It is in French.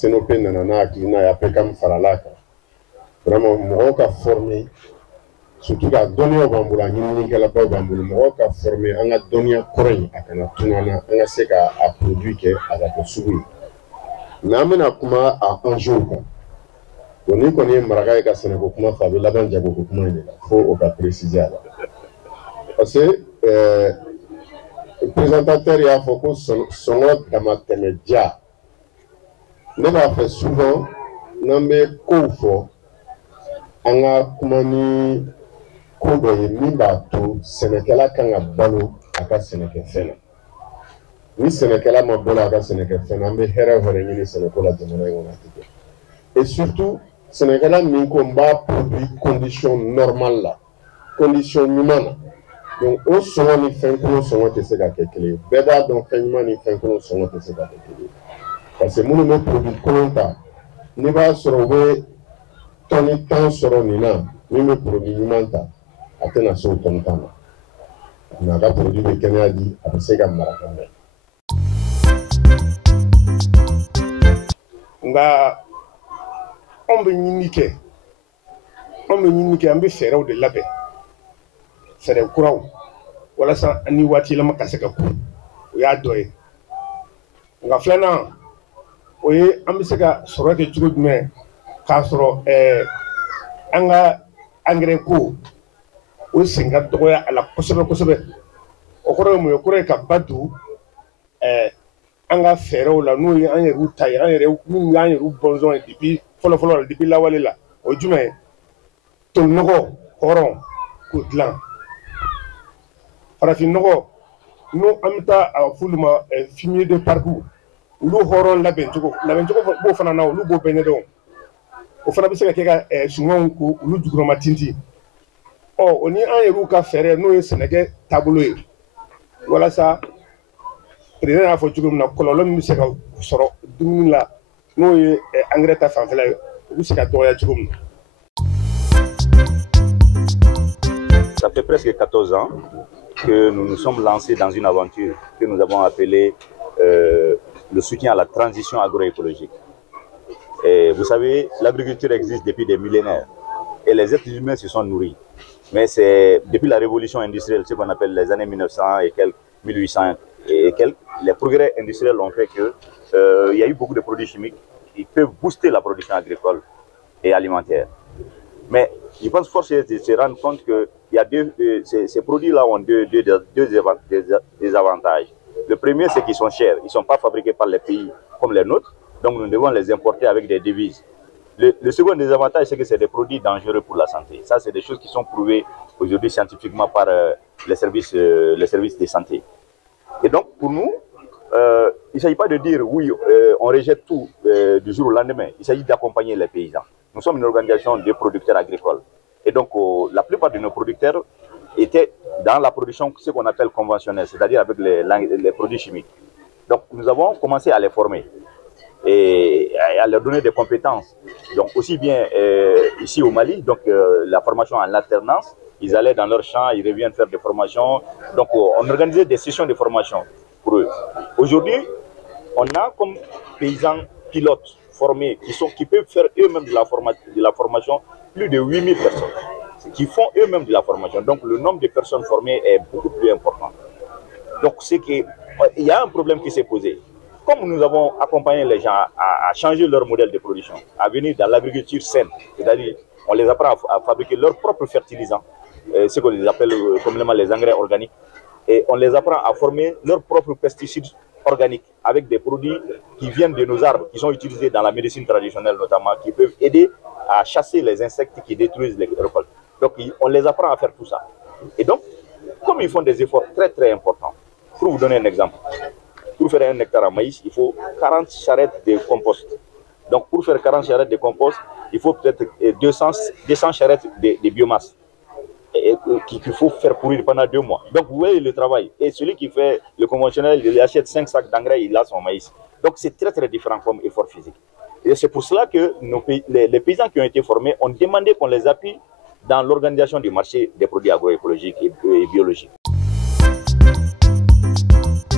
CNOP nanana akina ya pekam faralaka. Vraiment mɔgɔw ka former surtout ka dɔnniyaw b'an bolo a ɲininikɛlabaw b'an bolo mɔgɔw ka former an ka dɔnniya kɔrɔ in a kana tunun na an ka se ka a produit kɛ a ka kɛ sugu ye. Mais an bɛna kuma a enjeu kan. Bon ni kɔni ye maraka ye ka sɛnɛko kuma fɔ a bɛ laban jagoko kuma in de la fo o ka préciser a la. Parce que présentateur y'a fɔ ko sɔngɔ damatɛmɛ ja. Ne b'a fɛ souvent n'an bɛ kow fɔ an ka kuma ni ko dɔ ye min b'a to sɛnɛkɛla kan ka balo a ka sɛnɛkɛfɛn na. Ni sɛnɛkɛla ma balo a ka sɛnɛkɛfɛn na an bɛ hɛrɛ o hɛrɛ ɲini sɛnɛko la jamana in kɔnɔ a tɛ kɛ. Et surtout sɛnɛkɛla min ko n b'a produit condition normale la condition ɲuman na. Donc o sɔngɔ ni fɛn kolon sɔngɔ tɛ se ka kɛ kelen ye. Bɛɛ b'a dɔn fɛn ɲuman ni fɛn kolon sɔngɔ tɛ se ka kɛ kelen ye. Parce que minnu bɛ produit kolon ta n'i b'a sɔrɔ u bɛ tɔni 10 sɔrɔ nin na min bɛ produit ɲuman ta a tɛna se o tɔni 10 ma. Mais a ka produit bɛ kɛnɛya di a bɛ se ka mara ka mɛn. Nka anw bɛ ɲini kɛ an bɛ fɛɛrɛw de labɛn fɛɛrɛ kuraw walasa an ni waati yɛlɛma ka se ka ku o y'a dɔ ye. Nka filanan o ye an bɛ se ka sɔrɔ kɛ cogo jumɛn k'a sɔrɔ an ka engrais ko o sen ka dɔgɔya a la kosɛbɛ kosɛbɛ. O kɔrɔ ye mun ye? O kɔrɔ ye ka ba don an ka fɛɛrɛw la n'o ye an yɛrɛw ta ye minnu y'an yɛrɛw bɔnsɔn ye depuis fɔlɔ la depuis lawale la o ye jumɛn ye? Tolinɔgɔ hɔrɔn k'o dilan. Farafinnɔgɔ n'o an bɛ taa a f'olu ma fumier de parcours olu hɔrɔn labɛncogo b'o fana na olu b'o bɛɛ ɲɛdɔn. O fana bɛ se ka kɛ ka sumanw ko olu jukɔrɔma tintin. O ni an yɛrɛw ka fɛɛrɛ n'o ye sɛnɛkɛ taabolo ye walasa président y'a fɔ cogo min na kɔlɔlɔ min bɛ se ka sɔrɔ dumuni la n'o ye engrais ta fanfɛla ye o bɛ se ka dɔgɔya cogo min na. Ça fait presque 14 ans que nous nous sommes lancés dans une aventure que nous avons appelée le soutien à la transition agroécologique. Et vous savez, l'agriculture existe depuis des millénaires et les êtres humains se sont nourris. Mais c'est depuis la révolution industrielle, ce qu'on appelle les années 1900 et quelques, 1800 et quelques, les progrès industriels ont fait que il y a eu beaucoup de produits chimiques qui peuvent booster la production agricole et alimentaire. Mais je pense force est de se rendre compte que ces produits-là ont deux avantages. Le premier, c'est qu'ils sont chers. Ils ne sont pas fabriqués par les pays comme les nôtres, donc nous devons les importer avec des devises. Le second désavantage, c'est que c'est des produits dangereux pour la santé. Ça, c'est des choses qui sont prouvées aujourd'hui scientifiquement par les services de santé. Et donc, pour nous, il ne s'agit pas de dire oui, on rejette tout du jour au lendemain. Il s'agit d'accompagner les paysans. Nous sommes une organisation de producteurs agricoles. Et donc, la plupart de nos producteurs étaient dans la production, ce qu'on appelle conventionnelle, c'est-à-dire avec les produits chimiques. Donc, nous avons commencé à les former et à leur donner des compétences. Donc, aussi bien ici au Mali, donc la formation en alternance, ils allaient dans leur champ, ils reviennent faire des formations. Donc, on organisait des sessions de formation pour eux. Aujourd'hui, on a comme paysans pilotes formés qui peuvent faire eux-mêmes de la formation plus de 8000 personnes qui font eux-mêmes de la formation. Donc, le nombre de personnes formées est beaucoup plus important. Donc, c'est qu'il y a un problème qui s'est posé. Comme nous avons accompagné les gens à changer leur modèle de production, à venir dans l'agriculture saine, c'est-à-dire on les apprend à fabriquer leurs propres fertilisants, ce qu'on appelle communément les engrais organiques, et on les apprend à former leurs propres pesticides organiques avec des produits qui viennent de nos arbres, qui sont utilisés dans la médecine traditionnelle notamment, qui peuvent aider à chasser les insectes qui détruisent les récoltes. Donc on les apprend à faire tout ça. Et donc, comme ils font des efforts très très importants, pour vous donner un exemple, pour faire 1 hectare à maïs, il faut 40 charrettes de compost. Donc pour faire 40 charrettes de compost, il faut peut-être 200 charrettes de biomasse qu'il faut faire pourrir pendant 2 mois. Donc vous voyez le travail. Et celui qui fait le conventionnel, il achète 5 sacs d'engrais, il a son maïs. Donc c'est très très différent comme effort physique. Et c'est pour cela que les paysans qui ont été formés ont demandé qu'on les appuie dans l'organisation du marché des produits agroécologiques et biologiques.